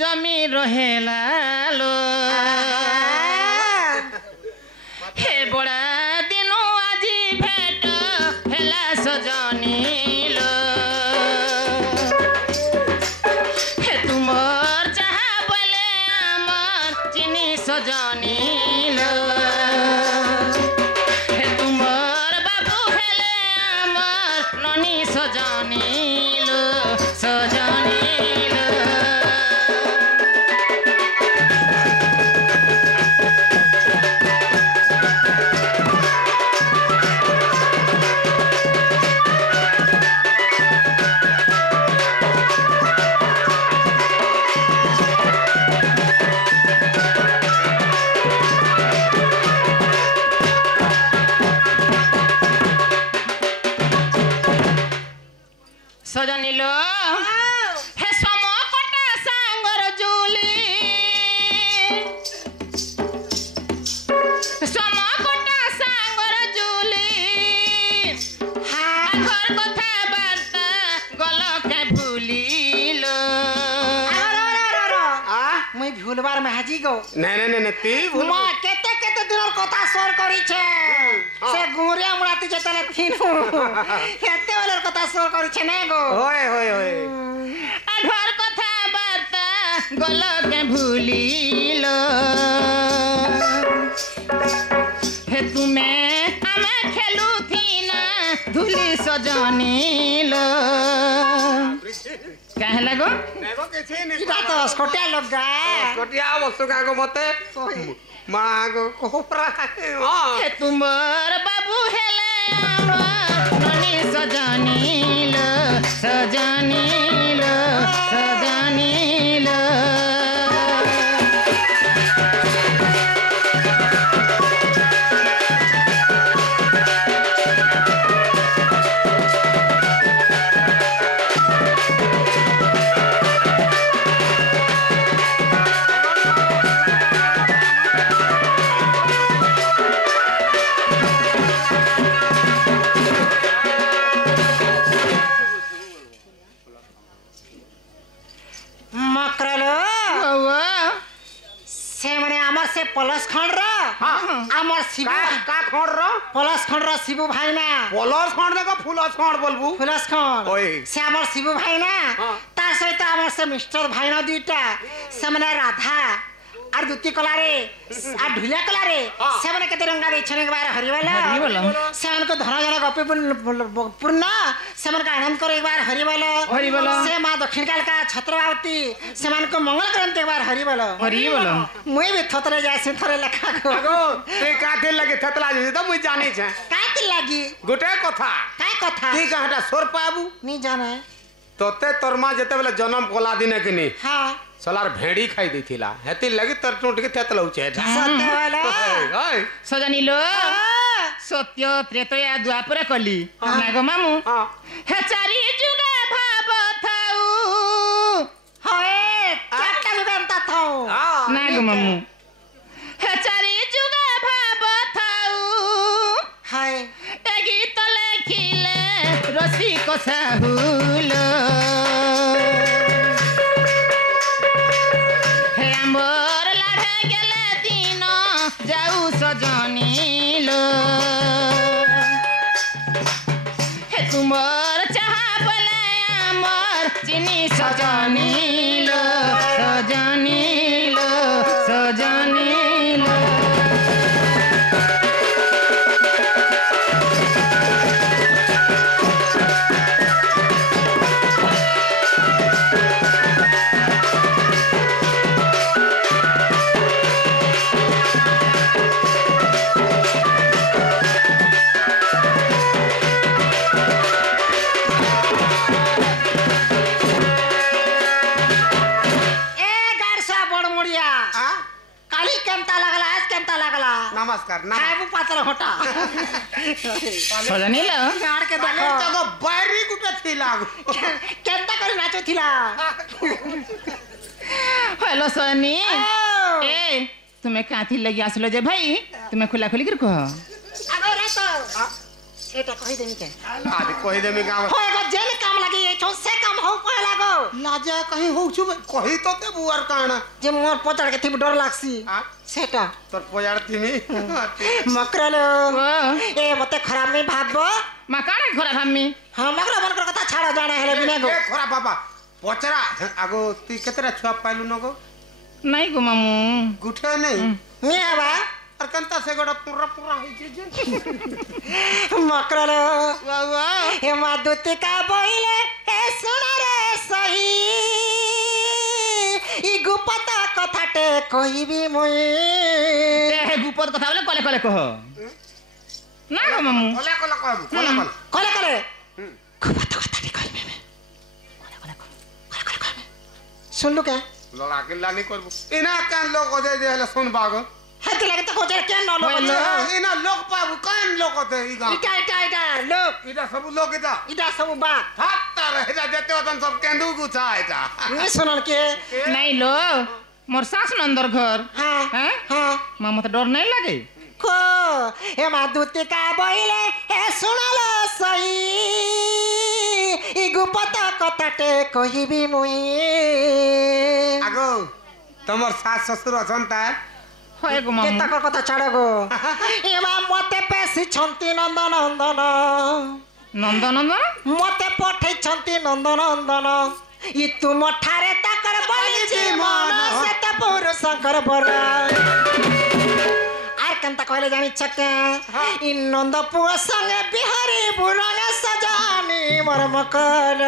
जमी रहेला लो हे बड़ा दिनु आजी भेट हेला सजनी लो हे तुमर चाहा बोले आमर चिनी सजनी लो हे तुमर बाबू हेले आमर ननी सजनी लो सजनी सजनी लो हे समकटा सांगर जुली समकटा सांगर जुली घर कथा बार्ता गल के भूली लो मुई भूलबार में हाजी गो नहीं ती भूल मां केते केते दिनर कथा सोर करी छे से गुरिया मुराती जतले थिनु केते वाला कथा सोर करी छे ने गो होय घर कथा बार्ता गल के भूली लो हे तुम्हें आमे खेलू थी ना धुली सजनी लो कहे लगो नेगो केछे ने इटा तो स्कोटिया लोग गा स्कोटिया वस्तु का को मते मां को कोपरा हां हे तुमर बाबू हेले आमर ननी सजनी लो सजनी लो सजनी लो से पलस खंड आमर शिबू का खंड रो पलस खंड शिबू भाई ना पलस खंड देखो फुलस खंड बोलबू फुलस खंड ओए से आमर शिबू भाई ना तार सहित आमर से मिस्टर भाई ना दुईटा से मने राधा आर दुती कलारे आ ढुलिया कलारे से मने केते रंगा दे छने के बारे हरिवाला से मन को धन जन गपे पूर्ण से मन का आनंद करे एक बार हरिवाला से मां दक्षिण काल का छत्रवावती से मन को मंगल करंत एक बार हरिवाला मुई भी थतरे जाय से थरे लखा को ते काथे लगे थतला जे त मुई जाने छ काते लागी गोटे कथा काय कथा ती कहटा सोर पाबू नी जाने तोते तोरमा जेते बेले जन्म कोला दिने किनी हां सलार भेड़ी खाई देथिला हेती लगी तर टूट के थतलौ छे सत्य वाला ओए सजनी लो सत्य त्रेतया द्वापर कली नाग मामू हे चारि जुगा भाव थाउ होए चारटा जुगा थाउ नाग मामू हे चारि जुगा भाव थाउ हाय ए गीत लेखिले रसिक साहुलो हे आमर लाढे गेले दिन जाऊ सजनी लो हे तुमर चाहा बोले आमर चिनी सजनी लो सजनी लो सजनी लो नमस्कार खाइबू पात्र होटा सजनी लो गाड़ के देखो तको बैरी गुटे थिला केंता करी नाचो थिला हेलो सनी ए तुम्हें काथी लगी आसलो जे भाई तुम्हें खुला खुली कर कह आगो रे तो सेटा कहि देमी के आदि कहि देमी गाम होएगा जेल काम लगी ए छो से काम हो पय लागो लाजा कहीं हो छु कही तो ते बुआर काना जे मोर पचाड़ के थी डर लागसी सेटा तोर पयार तिमी मकरलो ए मते खराब नहीं भाबो मा काणे खराब हम्मी हां मकरा मन कर कथा छाड़ा जाने हेले बिना गो ए खराब बाबा पचरा आगो ती केतरा छुआ पाइलु नको नहीं गो मामू गुठे नहीं मिया बा और कंता से गोड़ा पूरा पूरा है जे मकरलो बाबा हे मादुती का बोइले ए सुना रे सही इ गुपता कथाटे कहिबी मुई ए गुपत कथा बोले कले कले कह ना गो मामू कोले कोले कहबू कोले कले करे गुपत कथाटे कहबे में कले सुन लो क्या लड़ा के लानी करबू इना कान लोग दे दे हला सुन बागो हते लगे तो कोजर के न लो इना लोग पाबू कान लोग दे ई गा इटा लोग इदा सब लोग इटा सब बात हाता रहे जा देते वतन सब केंदू गुछा इटा नहीं सुनल के नहीं लो मोर सास नंदर घर हां हैं हां मामू तो डर नहीं लगे को हे मादुती का बोइले ए सुनलो सही इ गुपता कथाटे कहिबी मुई आगो तमर सास ससुर अछंता होय गो मामू केता कथा छाड़ गो ए मा मते पेसी छंती नंदन नंदन मते पठै छंती नंदन इ तुम ठारे ताकर बलिजी मन से त पुरुष शंकर बर आर कंता कहले जानि छके इ नंद पुआ संगे बिहारी बुरने सजानी मरम कर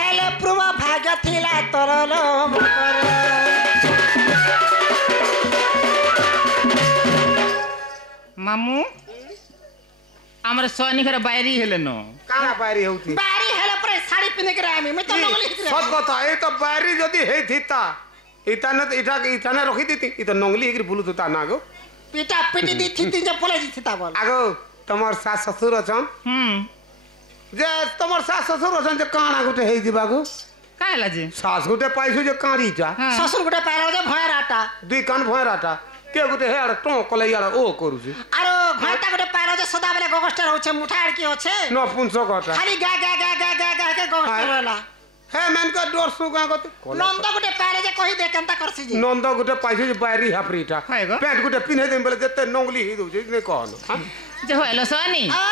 हेले प्रुवा भाग्य थिला तरल मकर मामू हमर सोनी घर बायरी हेले न काना बारी होती बारी हेले पर साड़ी पिने के आमी मैं तो नगली सत कथा ए तो बारी जदी हे थिता इताने इताने रखी दीती इ तो नंगली एकरी बुलु तो ना गो पिटा पिटी दी थी जे पले जी था बोल आगो तमर सास ससुर अछन जे तमर सास ससुर अछन जे काना गुटे हे दिबागो काहेला जी सास गुटे पाइसु जे काड़ी जा ससुर गुटे पाइला जे भयर आटा दुई कान भयराटा के गुटे हे आड़ टो कलैया ओ करू छी आरो घंटा गुटे पाइला जे सदा बेले गोगस्टर होछे मुठार की होछे न पुंसो कटा खाली गा के गोगस्टर वाला हे मन का डोर सुगा गते नंद गुटे पाइले जे कहि दे कंता करसी जी नंद गुटे पाइसु जे बारी हाफरीटा हाय गो पेट गुटे पिने देम बेले जते नंगली ही दउ जे ने कहन जे होएलो सोनी आ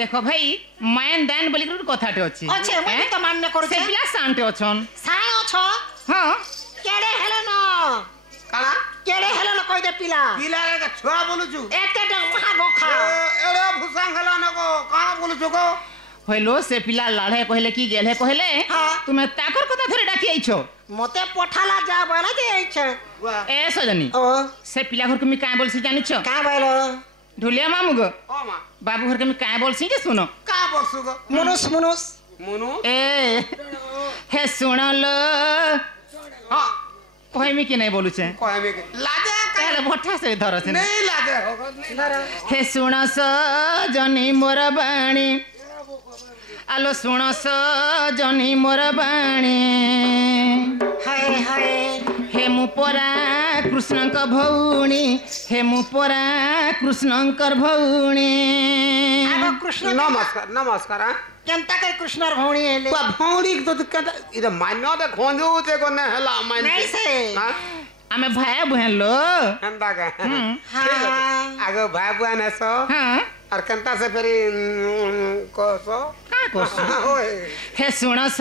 देखो भाई मैन दान बोली गुटे कथाटे अछि अच्छे मैं तो मान्य करू से पिला सांटे अछन सायो छ हां केड़े हेलो न काला केड़े हेलो न कहि दे पिला पिला रे छोरा बोलु छु एते डंग महा गोखा एड़े भुसांग हला न को काना बोलु छु को होइलो से पिला लाढ़े कहले की गेले कहले तुमे ताकर कथा थोड़ी डाकी आइछो मते पठाला जा बना दे छै ए सजनी ओ से पिला घर के मी काय बोलसी जानिछो का बैलो ढोलिया मामू गो ओ मा बाबू घर के मी काय बोलसी जे सुनो का बसु गो मुनुस मुनु ए हे सुनलो हां कोई मी की नहीं बोलू छे कहे में लाजा कहले भट्ठा से धर से नहीं लाजा हो हे सुनस जनी मोर बाणी आलो सुनस जनी मोर बाणी हाय हाय हे मु परा कृष्णक भौणी हे मु परा कृष्णकर भौणी आगो कृष्ण नमस्कार केनता कर कृष्णर भौणी हेले बा भौणी तो केता इरे मान्य दे खोंजू ते को ने हला मान नहीं से आमे भाई बहन लो अंदा का हां आगो भाई बहन सो हां और कंता से फेरी को सो का कोसो ओए हे सुनस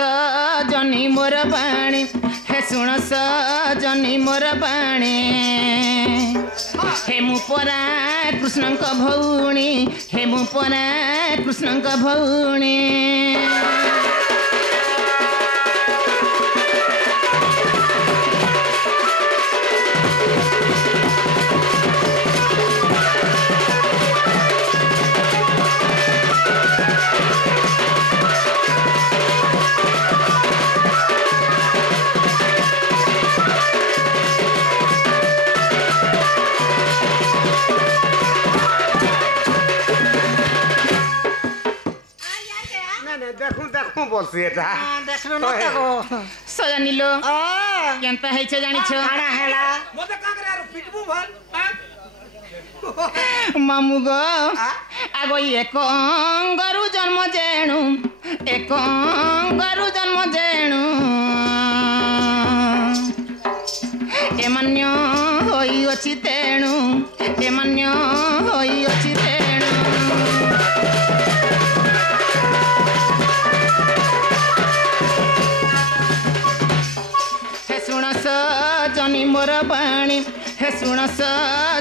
जनी मोर बाणी हे सुनस जनी मोर बाणी हे मु परा कृष्णक भौणी हे मु परा कृष्णक भौणी देखू बोलसी एटा देखलो न तको सजनी लो केनता है छे जानी छो खाना हेला मोते का करे यार पिटबू भल मामू गो आगो एक अंगरु जन्म जेणु एक अंगरु जन्म जेणु एमान्य होई अछि तेणु एमान्य होई अछि तेणु हे सुनस जनी मोर बाणी हे सुनस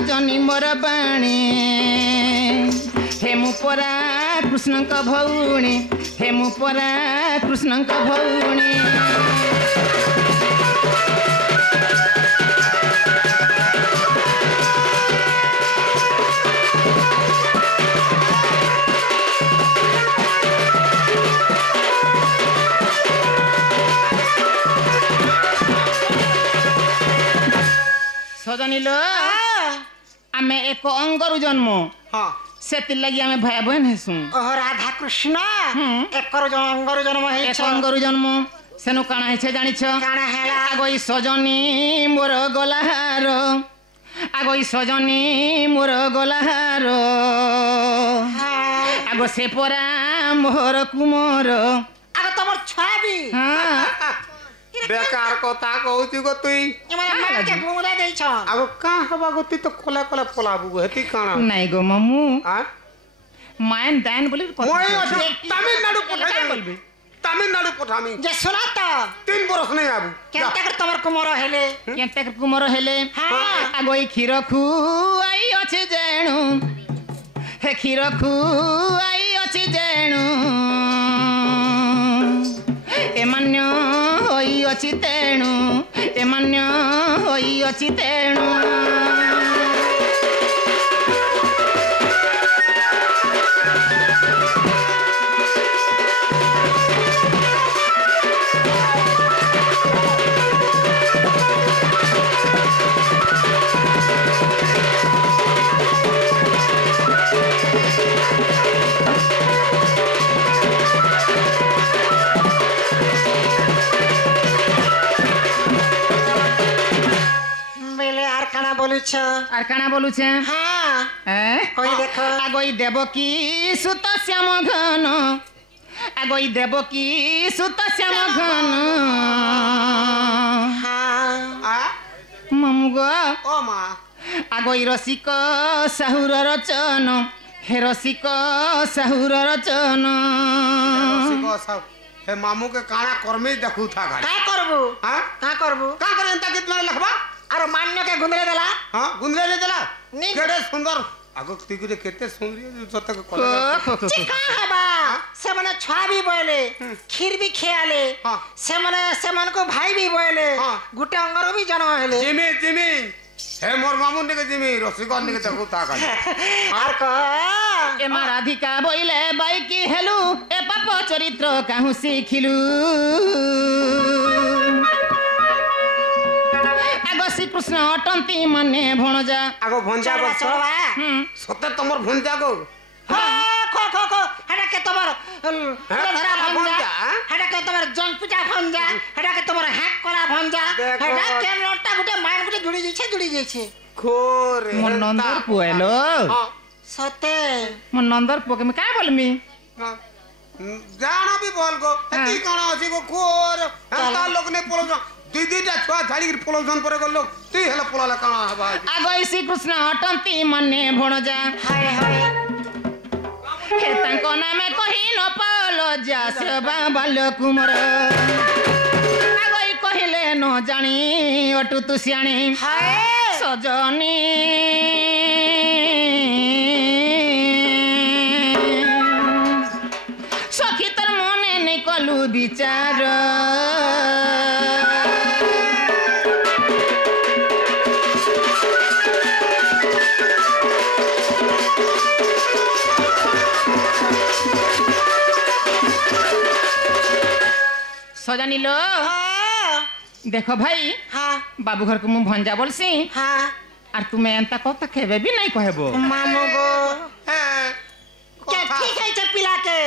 जनी मोर बाणी हे मु परा कृष्णଙ୍କ भौणी हे मु परा कृष्णଙ୍କ भौणी सजनी लो आमे एक अंगरु जन्म हाँ से लगी आमे भाई बहन हेसु ओह राधा कृष्ण एकर अंगरु जन्म है एक अंगरु जन्म सेनु काना है छे जानि छ काना हैला आगोई सजनी मोर गलाहार आगोई सजनी मोर गलाहार आगो से परा मोर कुमोर आगो तमर छाबी हां बेकार कथा कहूची गो तुई एमाने मार के घुमले देई छ अब का हवा गति तो कोला कोला पोलाबू हेती काना नहीं गो मामू आ मायन दान बोली मोय तमिलनाडु पठाई बोलबी तमिलनाडु पठामी जे सुना त 3 बरस नहीं आबू केनता कर तमर कुमोर हेले केनता कर कुमोर हेले हां आगोई खीर खुआई अछि जेणु हे खीर खुआई अछि जेणु एमान्य होई अछि तेणु एमान्य होई अछि तेणु बोलू छ आर काना बोलू छे हां कोई देखो आगोई देवकी सुत श्याम घन आगोई देवकी सुत श्याम घन हां आ मामू गो ओ मां आगोई रसिक साहुर रचन हे रसिक साहुर रचन सिको सब हे मामू के काना कर्मे देखू था गाड़ी का करबू हां का करबू का करे अंता कितना लखबा अरे मान्य के गुंदरे देला हां गुंदरे ले देला नी केडे सुंदर आगो तिगरे केते सुंदरी जत के कोले चिका हबा से मने छाबी बोले खीर भी खेआले से मन को भाई भी बोले गुटे अंगर भी जन्म हेले जिमी जिमी हे मोर मामू ने के जिमी रसिकन ने के देखू था गाड़ी आर को ए मा राधिका बोइले बाई की हेलु ए पाप चरित्र काहू सिखिलु आगो श्री कृष्ण अटंती मने भणजा आगो भंजा बस सते तमर भंजा गो खो खो खो हटा के तमर धरा भंजा हटा के तमर जंग पूजा भंजा हटा के तमर हैक करा भंजा हटा के नोटा गुटे मार गुटे जुड़ी जइछे खोरे मन नंदर पुएलो सते मन नंदर पुके में काय बोलमी जाना भी बोल गो एती कोन अछि गो खोर ता लोग ने पोलो दीदीटा छुआ झाड़ी पोलोजन पर गलो ती हेला पोलाला काना हबा आगो श्री कृष्ण अटंती मने भणजा हाय हाय हे तांको नामे कहि न पालो जास बाल कुमर आगो कहिले न जानी अटु तु सियाणी हाय सजनी सखी तर मने नै कलु विचार सजानी लो देखो भाई हाँ बाबू घर को मु भंजा बोलसी हाँ और तुम्हें एंता कथा खेबे भी नहीं कहबो मामू गो क्या ठीक है जे पिला के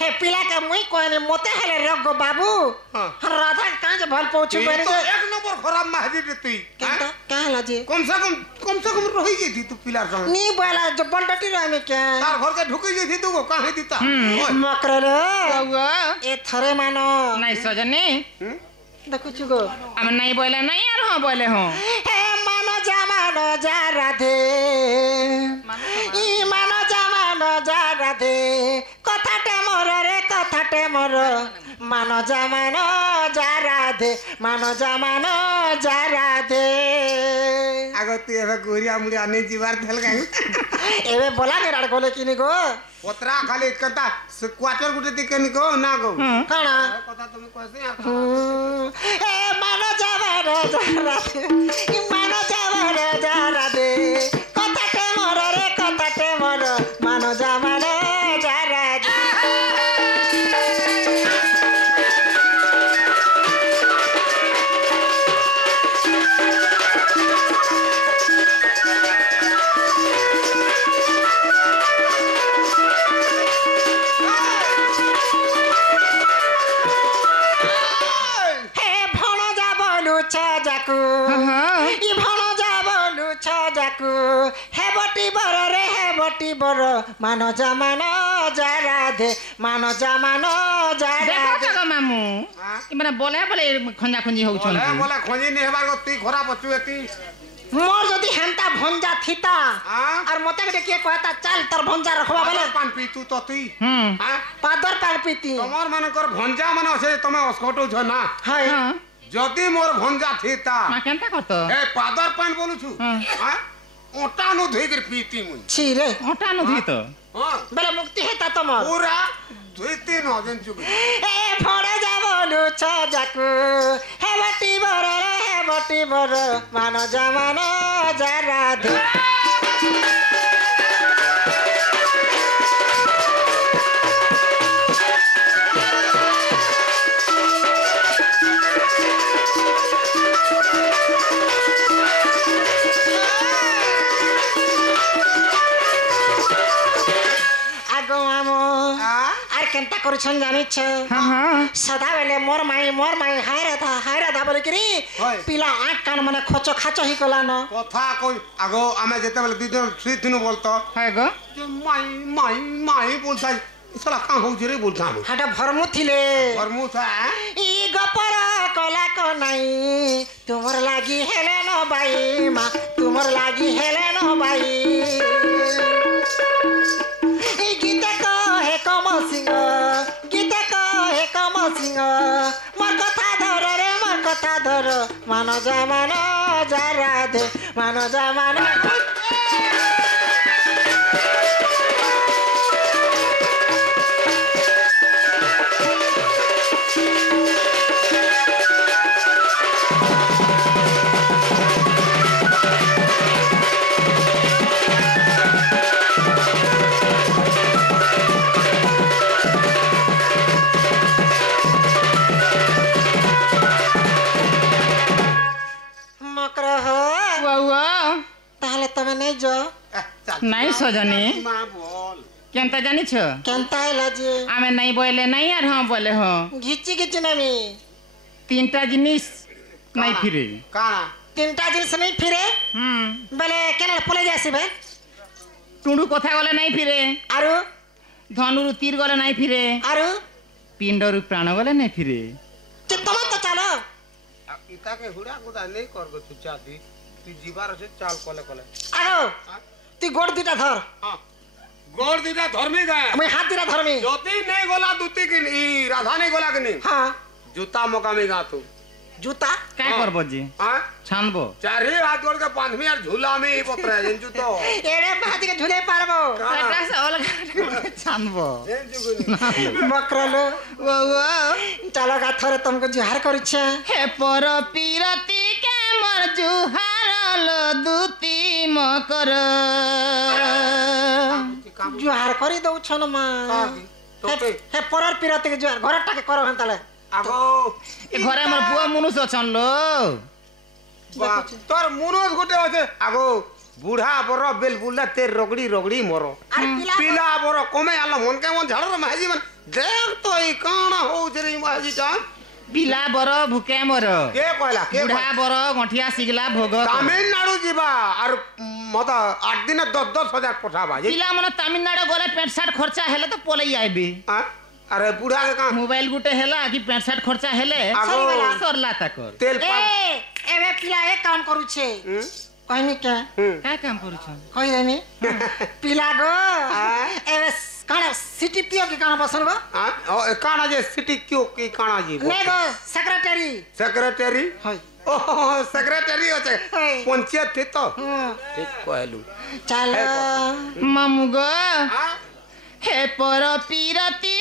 हे पिला के मुई कहने मोते हेले रग गो बाबू राधा काज भल पहुंची बने तो एक नंबर नंबर खराब माहजी रे तुई केंता क्या हला जी कम से कम रही जेथी तू पिलार संग नी बोला जब्बल डटी रे में क्या तार घर के ढुकी जेथी तू को काहे दिता मकरलो बाबा ए थरे मानो नहीं सजनी देखु छुगो हम नहीं बोले नहीं यार हां बोले हो हे मानो जा राधे ई मानो जा राधे कथाटे मोर रे कथाटे मोर मानो जा राधे आगो तू एबे गोरिया मुड़िया नहीं जीवार थल गई एबे बोला ने राड गोले किनी गो पत्रा खाली कता क्वार्टर गुटे दिकनी को ना गो काना कथा तुम कहसे ए मानो जा राधे ई मानो जा राधे कथाटे मोर रे कथाटे मोर मानो जा राधे मानो जा राधे देखो जगह मामू ई माने बोले खंजा खंजी होउ छन बोले खंजी नहीं हेबार को ती खराब अछु एती मोर जदी हेंता भंजा थीता और मते के के कहता चल तर भंजा रखबा बोले पान पी तू तो तुई हां पादर पान पीती तमर माने कर भंजा माने असे तमे अस्कटो छ ना हाय जदी मोर भंजा थीता मा केनता करतो ए पादर पान बोलु छु हां ओटा नु धोई कर पीती मुई छी रे ओटा नु धी तो हां बेले मुक्ति हेता तमर पूरा धोईती न जन छु ए फोड़े जा बोलु छ जाकू हे बटी बर मानो जा राधे केंता करूछन जानि छ सदा बेले मोर माई हाय राधा बोले करी पिला आंख कान माने खोचो खाचो ही कला न कथा कोई आगो आमे जेते बेले दी जन थ्री थिनु बोलतो हाय गो जे माई बोलता साला का हो जरे बोलता हम हाटा भरमु थिले भरमु था ई गपर कला को नाही तुमर लागी हेले न बाई मा तुमर लागी हेले न बाई ई गीत को हे कमल सिंह मोर कथा धर मानो जा राधे मानो जा नहीं सजनी केंता जानी छ केंता हैला जे आमे नहीं बोले नहीं यार हां बोले हो घिची नामी तीनटा जिनिस नहीं फिरे काना तीनटा जिनिस नहीं फिरे बेले केना पले जासी बे टुंडू कथा गले नहीं फिरे आरो धनुर तीर गले नहीं फिरे आरो पिंडर प्राण गले नहीं फिरे चित्तम तो चलो इता के हुड़ा गुदा नहीं कर गो तू चाती तू जीवार से चाल कोले कोले आरो तू गोड़ दीटा धर हां गोड़ दीटा धर्मी गए मैं हाथ दीटा धर्मी ज्योति नहीं गोला दूती की नहीं राधा नहीं गोला की नहीं हां जूता मकामी गा तू जूता काय करबो जी हां छानबो चारे हाथ जोड़ के बांधमी यार झूला में ही पतरा है जूतो एड़े बात के झूले पारबो कटा से अलग छानबो बकरलो वो वो चलो गा थरे तुमको जुहार करिछे हे पर पीरती के मर जुहार लो दूती मकर जुहार करी दउ छन मा हे परर पीरती के जुहार घरटा के करो हंताले आगो ए घरे हमर बुआ मुनुस अछन लो तोर मुनुस गुटे होते आगो बूढ़ा बरो बेल बुल्ला तेर रगड़ी रगड़ी मरो पीला बरो कमे आलो मन के मन झाड़ रे माजी मन देख तो ई काना हो जरी माजी ता पिला बर भूके मर के कहला के बुढ़ा बर गंठिया सिगला भोग तमिलनाडु जीवा और मत 8 दिन 10 हजार पठाबा पिला मन तमिलनाडु गले पेंट शर्ट खर्चा हेले तो पलई आइबे अरे बुढ़ा के का मोबाइल गुटे हेला कि पेंट शर्ट खर्चा हेले सरला तकर तेल एबे पिला एक काम करू छे कहनी के का काम करू छ कहि देनी पिला गो एबे काना सिटी पियो के काना बसन गो काना जे सिटी क्यों की काना जी नहीं गो सेक्रेटरी हाय ओह सेक्रेटरी होचे पंचायत थे तो ठीक कहलू चलो मामू गो हे पर पीरती